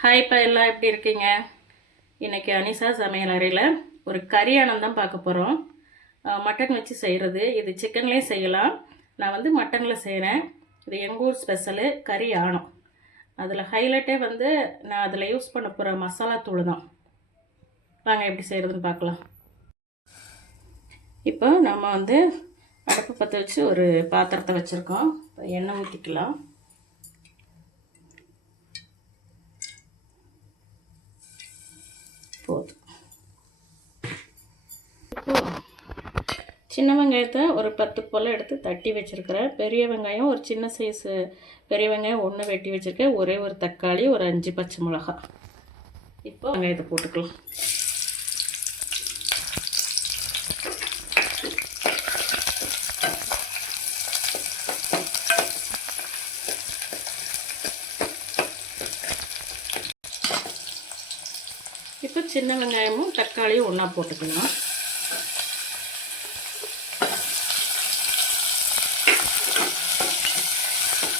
Hi இப்போ எல்லாம் எப்படி இருக்கீங்க? இன்றைக்கி அனிஷா சமையல் அறையில் ஒரு கறி ஆணம் தான் பார்க்க போகிறோம். மட்டன் வச்சு செய்கிறது. இது சிக்கன்லேயும் செய்யலாம். நான் வந்து மட்டனில் செய்கிறேன். இது எங்கள் ஊர் ஸ்பெஷலு கறி ஆணம். அதில் ஹைலைட்டே வந்து நான் அதில் யூஸ் பண்ண போகிற மசாலா தூள் தான். வாங்க எப்படி செய்கிறதுன்னு பார்க்கலாம். இப்போ நம்ம வந்து அடுப்பு பற்ற வச்சு ஒரு பாத்திரத்தை வச்சுருக்கோம். எண்ணெய் ஊற்றிக்கலாம். போதும். சின்ன வெங்காயத்தை ஒரு 10 போல் எடுத்து தட்டி வச்சுருக்கிறேன். பெரிய வெங்காயம் ஒரு சின்ன சைஸு பெரிய வெங்காயம் 1 வெட்டி வச்சுருக்கேன். ஒரே ஒரு தக்காளி, ஒரு 5 பச்சை மிளகா. இப்போ வெங்காயத்தை போட்டுக்கலாம். இப்போ சின்ன வெங்காயமும் தக்காளியும் ஒன்றா போட்டுக்கலாம்.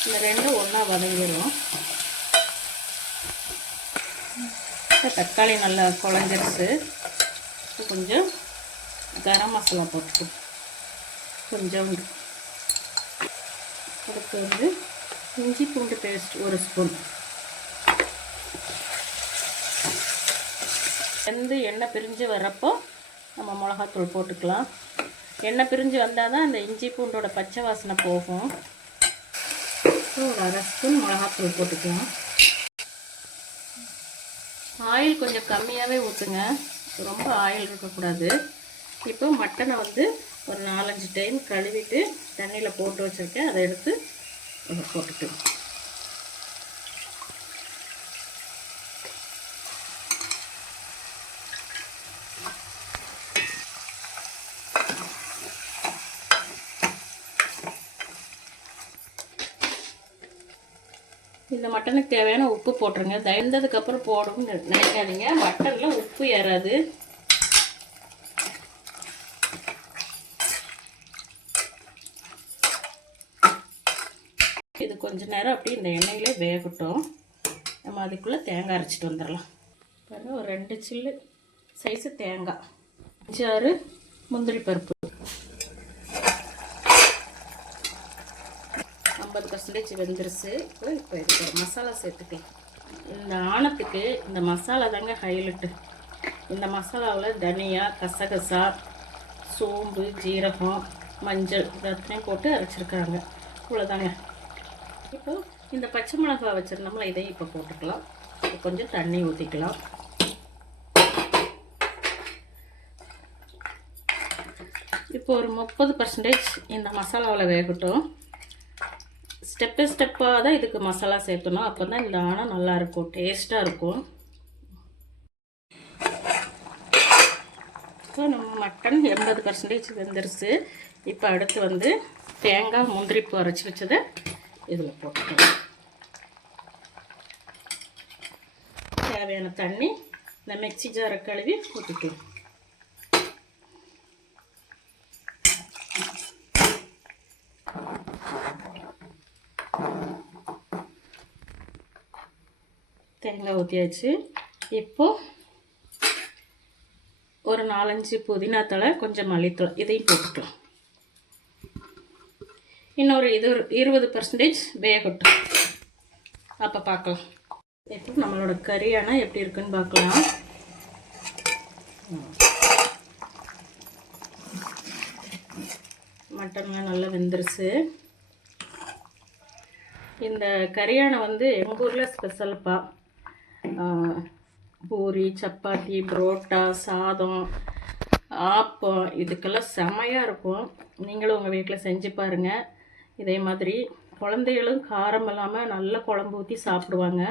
இந்த ரெண்டும் ஒன்றா வதங்கிடும். தக்காளி நல்லா குழஞ்சிருச்சு. கொஞ்சம் கரம் மசாலா போட்டுக்கணும். கொஞ்சம் அதுக்கு வந்து இஞ்சி பூண்டு பேஸ்ட் 1 ஸ்பூன். வெந்து எண்ணெய் பிரிஞ்சு வர்றப்போ நம்ம மிளகாத்தூள் போட்டுக்கலாம். எண்ணெய் பிரிஞ்சு வந்தால் தான் அந்த இஞ்சி பூண்டோட பச்சை வாசனை போகும். ஒரு 1/2 ஸ்பூன் மிளகாத்தூள் போட்டுக்கலாம். ஆயில் கொஞ்சம் கம்மியாகவே ஊற்றுங்க, ரொம்ப ஆயில் இருக்கக்கூடாது. இப்போ மட்டனை வந்து ஒரு 4-5 டைம் கழுவிட்டு தண்ணியில் போட்டு வச்சுருக்கேன். அதை எடுத்து போட்டுக்கலாம். இந்த மட்டனுக்கு தேவையான உப்பு போட்டுருங்க. தயந்ததுக்கப்புறம் போடணும்னு நினைக்காதீங்க. மட்டனில் உப்பு ஏறாது. இது கொஞ்ச நேரம் அப்படி இந்த எண்ணெயிலே வேகட்டும். நம்ம அதுக்குள்ளே தேங்காய் அரைச்சிட்டு வந்துடலாம். பாருங்க, ஒரு 2 சில்லு சைஸு தேங்காய், 5-6 முந்திரி பருப்பு, 50% வெந்துருச்சு. இப்போ இதுக்கு மசாலா சேர்த்துக்கலாம். இந்த ஆணத்துக்கு இந்த மசாலா தாங்க ஹைலைட்டு. இந்த மசாலாவில் தனியா, கசகசா, சோம்பு, ஜீரகம், மஞ்சள் இதத்தையும் போட்டு அரைச்சிருக்காங்க. இவ்வளோதாங்க. இப்போ இந்த பச்சை மிளகா வச்சுருந்தோம்ல, இதையும் இப்போ போட்டுக்கலாம். கொஞ்சம் தண்ணி ஊற்றிக்கலாம். இப்போ ஒரு 30% இந்த மசாலாவில் வேகட்டும். ஸ்டெப்பாக தான் இதுக்கு மசாலா சேர்த்தணும். அப்போ தான் இந்த ஆணம் நல்லாயிருக்கும், டேஸ்ட்டாக இருக்கும். ஸோ நம்ம மட்டன் 80% வெந்துருச்சு. இப்போ அடுத்து வந்து தேங்காய், முந்திரி பூ அரைச்சி வச்சதை இதில் போட்டுக்கலாம். தேவையான தண்ணி இந்த மிக்ஸி ஜாரை கழுவி ஊற்றிக்கலாம். தேங்காய் ஊற்றியாச்சு. இப்போது ஒரு 4-5 புதினா தழை, கொஞ்சம் மல்லித்தழை இதையும் போட்டுக்கலாம். இன்னொரு 20% வேகட்டும். அப்போ பார்க்கலாம். இப்போ நம்மளோட கறியானா எப்படி இருக்குன்னு பார்க்கலாம். மட்டன்லாம் நல்லா வெந்துருச்சு. இந்த கறியானை வந்து எங்கள் ஊரில் ஸ்பெஷல்ப்பா. பூரி, சப்பாத்தி, புரோட்டா, சாதம், ஆப்பம் இதுக்கெல்லாம் செமையாக இருக்கும். நீங்களும் உங்கள் வீட்டில் செஞ்சு பாருங்கள். இதே மாதிரி குழந்தைகளும் காரம் இல்லாமல் நல்ல குழம்பு ஊற்றி சாப்பிடுவாங்க.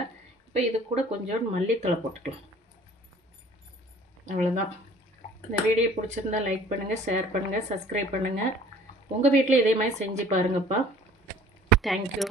இப்போ இது கூட கொஞ்சம் மல்லித்தழை போட்டுக்கலாம். அவ்வளோதான். இந்த வீடியோ பிடிச்சிருந்தா லைக் பண்ணுங்கள், ஷேர் பண்ணுங்கள், சப்ஸ்கிரைப் பண்ணுங்கள். உங்கள் வீட்டில் இதே மாதிரி செஞ்சு பாருங்கப்பா. தேங்க்யூ.